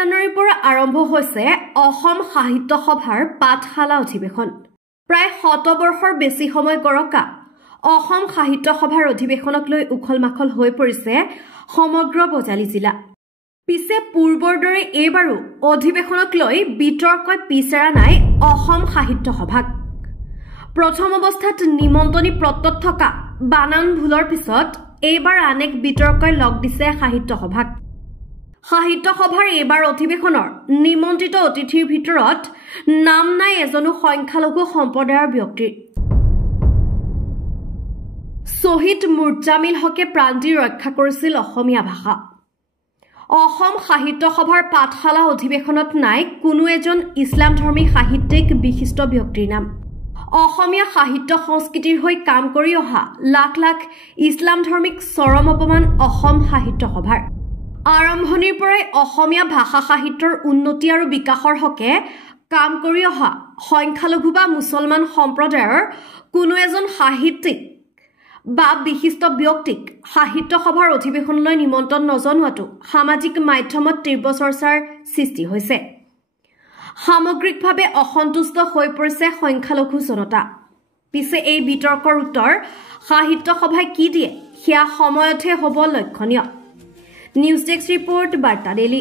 জানুৱাৰীৰ পৰা আৰম্ভ হৈছে অসম সাহিত্য সভাৰ পাঠশালা অধিৱেশন। প্ৰায় 100 বৰ্ষৰ বেছি সময় গৰকা অসম সাহিত্য সভাৰ অধিৱেশনক লৈ উখল-মাখল হৈ পৰিছে সমগ্ৰ বজালী জিলা। পিছে পূৰ্বৰ দৰে এইবাৰো অধিৱেশনক লৈ বিতৰ্কই পিছেৰা নাই অসম সাহিত্য সভাক। প্ৰথম অৱস্থাত নিমন্ত্ৰণী পত্ৰত থকা বানান ভুলৰ পিছত এইবাৰ আনেক বিতৰ্কই লগ দিছে সাহিত্য সভাক। সাহিত্য সভাৰ এইবাৰ অধিৱেশনৰ নিমন্ত্ৰিত অতিথিৰ ভিতৰত নাম নাই এজনো সংখ্যালঘু সম্প্ৰদায়ৰ ব্যক্তিৰ। শ্বহীদ মুৰ্জামিল হকে প্ৰাণ দি ৰক্ষা কৰিছিল অসমীয়া ভাষা। অসম সাহিত্য সভাৰ পাঠশালা অধিৱেশনত নাই কোনো এজন ইছলামধৰ্মী সাহিত্যিক বিশিষ্ট ব্যক্তিৰ নাম। অসমীয়া সাহিত্য সংস্কৃতিৰ হৈ কাম কৰি অহা লাখ লাখ ইছলামধৰ্মীক চৰম অপমান অসম সাহিত্য সভাৰ। আৰম্ভণিৰ পৰাই অসমীয়া ভাষা সাহিত্যৰ উন্নতি আৰু বিকাশৰ হকে কাম কৰি অহা সংখ্যালঘু বা মুছলমান সম্প্ৰদায়ৰ কোনো এজন সাহিত্যিক বা বিশিষ্ট ব্যক্তিক সাহিত্য সভাৰ অধিৱেশনলৈ নিমন্ত্ৰণ নজনোৱাটো সামাজিক মাধ্যমত তীব্ৰ চৰ্চাৰ সৃষ্টি হৈছে। সামগ্ৰিকভাৱে অসন্তুষ্ট হৈ পৰিছে সংখ্যালঘু জনতা। পিছে এই বিতৰ্কৰ উত্তৰ সাহিত্য সভাই কি দিয়ে সেয়া সময়তহে হ'ব লক্ষণীয়। নিউজ ডেস্ক ৰিপৰ্ট বাৰ্তা ডেইলী।